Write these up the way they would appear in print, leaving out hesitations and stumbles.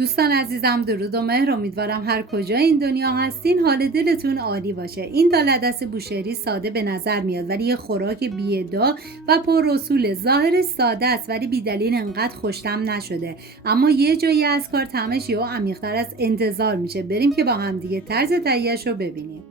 دوستان عزیزم، درود و مهر. امیدوارم هر کجا این دنیا هستین حال دلتون عالی باشه. این دالعدس بوشهری ساده به نظر میاد ولی یه خوراک بی‌ادعا و پررسوله. ظاهرش ساده است ولی بی‌دلیل انقدر خوش‌طعم نشده، اما یه جایی از کار طعمش یهو عمیق‌تر از انتظار میشه. بریم که با هم دیگه طرز تهیه‌اش رو ببینیم.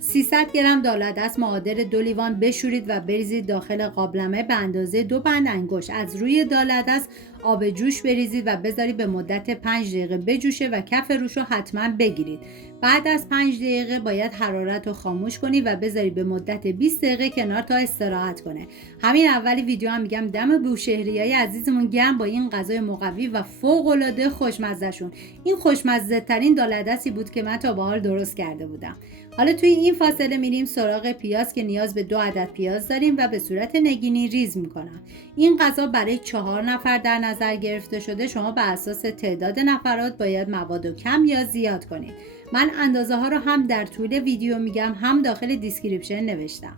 300 گرم دالعدس معادل 2 لیوان بشورید و بریزید داخل قابلمه به اندازه 2 بند انگشت. از روی دالعدس آب جوش بریزید و بذارید به مدت 5 دقیقه بجوشه و کف روش رو حتما بگیرید. بعد از 5 دقیقه باید حرارت رو خاموش کنید و بذارید به مدت 20 دقیقه کنار تا استراحت کنه. همین اول ویدیو هم میگم دم بوشهریای عزیزمون گرم با این غذای مقوی و فوق العاده خوشمزه‌شون. این خوشمزه ترین دالعدسی بود که من تا به حال درست کرده بودم. حالا توی این فاصله میریم سراغ پیاز که نیاز به 2 عدد پیاز داریم و به صورت نگینی ریز میکنم. این غذا برای 4 نفر در نظر گرفته شده. شما به اساس تعداد نفرات باید مواد کم یا زیاد کنید. من اندازه ها رو هم در طول ویدیو میگم هم داخل دیسکریپشن نوشتم.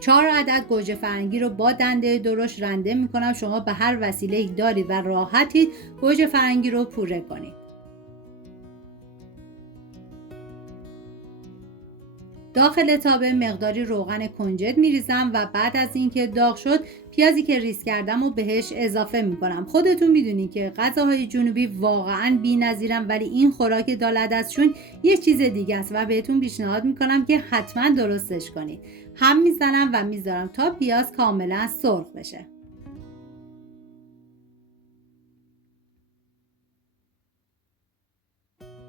4 عدد گوجه فرنگی رو با دنده درشت رنده میکنم. شما به هر وسیله دارید و راحتید گوجه فرنگی رو پوره کنید. داخل تابه مقداری روغن کنجد میریزم و بعد از اینکه داغ شد پیازی که ریز کردم و بهش اضافه میکنم. خودتون میدونید که غذاهای جنوبی واقعا بی‌نظیرن ولی این خوراک دالعدسشون یه چیز دیگه است و بهتون پیشنهاد میکنم که حتما درستش کنید. هم میزنم و میذارم تا پیاز کاملا سرخ بشه.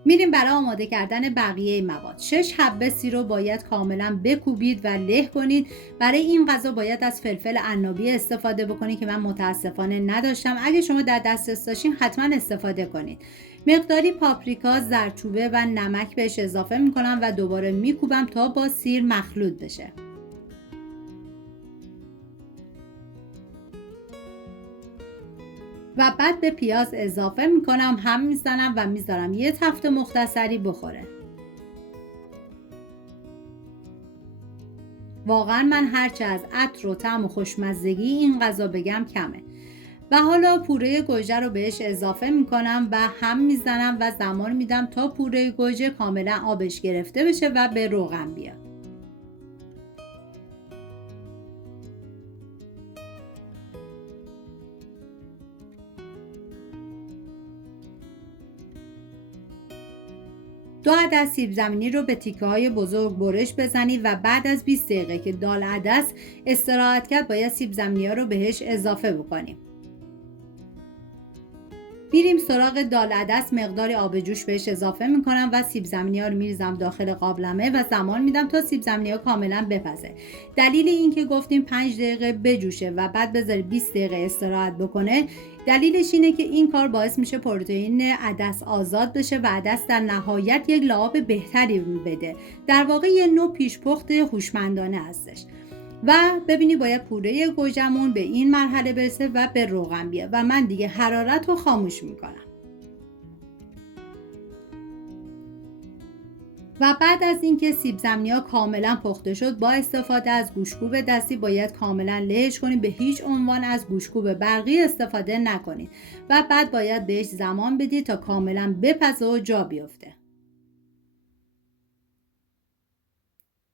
میریم برای آماده کردن بقیه مواد. 6 حبه سیر رو باید کاملا بکوبید و له کنید. برای این غذا باید از فلفل عنابی استفاده بکنید که من متاسفانه نداشتم. اگه شما در دسترس داشتین حتما استفاده کنید. مقداری پاپریکا، زردچوبه و نمک بهش اضافه میکنم و دوباره میکوبم تا با سیر مخلوط بشه. و بعد به پیاز اضافه میکنم، هم میزنم و میذارم یه تفت مختصری بخوره. واقعا من هرچه از عطر و طعم و خوشمزگی این غذا بگم کمه. و حالا پوره گوجه رو بهش اضافه میکنم و هم میزنم و زمان میدم تا پوره گوجه کاملا آبش گرفته بشه و به روغن بیاد. دو عدد سیب زمینی رو به تیکه های بزرگ برش بزنید و بعد از 20 دقیقه که دالعدس استراحت کرد باید سیب زمینی ها رو بهش اضافه بکنیم. میریم سراغ دالعدس. مقداری آب جوش بهش اضافه میکنم و سیب زمینی ها رو میریزم داخل قابلمه و زمان میدم تا سیب زمینی ها کاملا بپزه. دلیل این که گفتیم 5 دقیقه بجوشه و بعد بذارید 20 دقیقه استراحت بکنه دلیلش اینه که این کار باعث میشه پروتئین عدس آزاد بشه و عدس در نهایت یک لعاب بهتری بده. در واقع یه نوع پیشپخت هوشمندانه هستش. و ببینید باید پوره گوجمون به این مرحله برسه و به روغن بیاد و من دیگه حرارت رو خاموش میکنم. و بعد از اینکه سیب زمینی ها کاملا پخته شد با استفاده از گوشت‌کوب دستی باید کاملا لهش کنید. به هیچ عنوان از گوشت‌کوب برقی استفاده نکنید و بعد باید بهش زمان بدید تا کاملا بپزه و جا بیفته.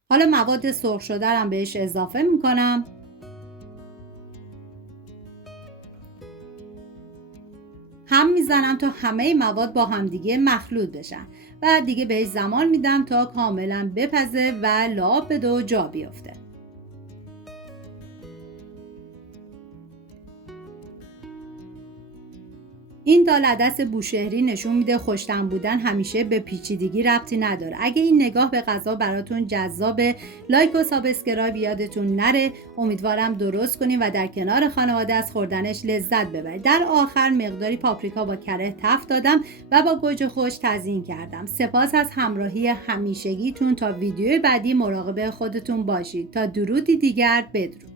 حالا مواد سرخ شده رو بهش اضافه میکنم. هم میزنم تا همه مواد با همدیگه مخلوط بشن و دیگه بهش زمان میدم تا کاملا بپزه و لعاب بده و جا بیفته. این دالعدس بوشهری نشون میده خوش‌طعم بودن همیشه به پیچیدگی ربطی نداره. اگه این نگاه به غذا براتون جذابه لایک و سابسکرایب یادتون نره. امیدوارم درست کنید و در کنار خانواده از خوردنش لذت ببرید. در آخر مقداری پاپریکا با کره تفت دادم و با گوجه خوش تزیین کردم. سپاس از همراهی همیشگیتون. تا ویدیوی بعدی مراقب خودتون باشید. تا درودی دیگر، بدرود.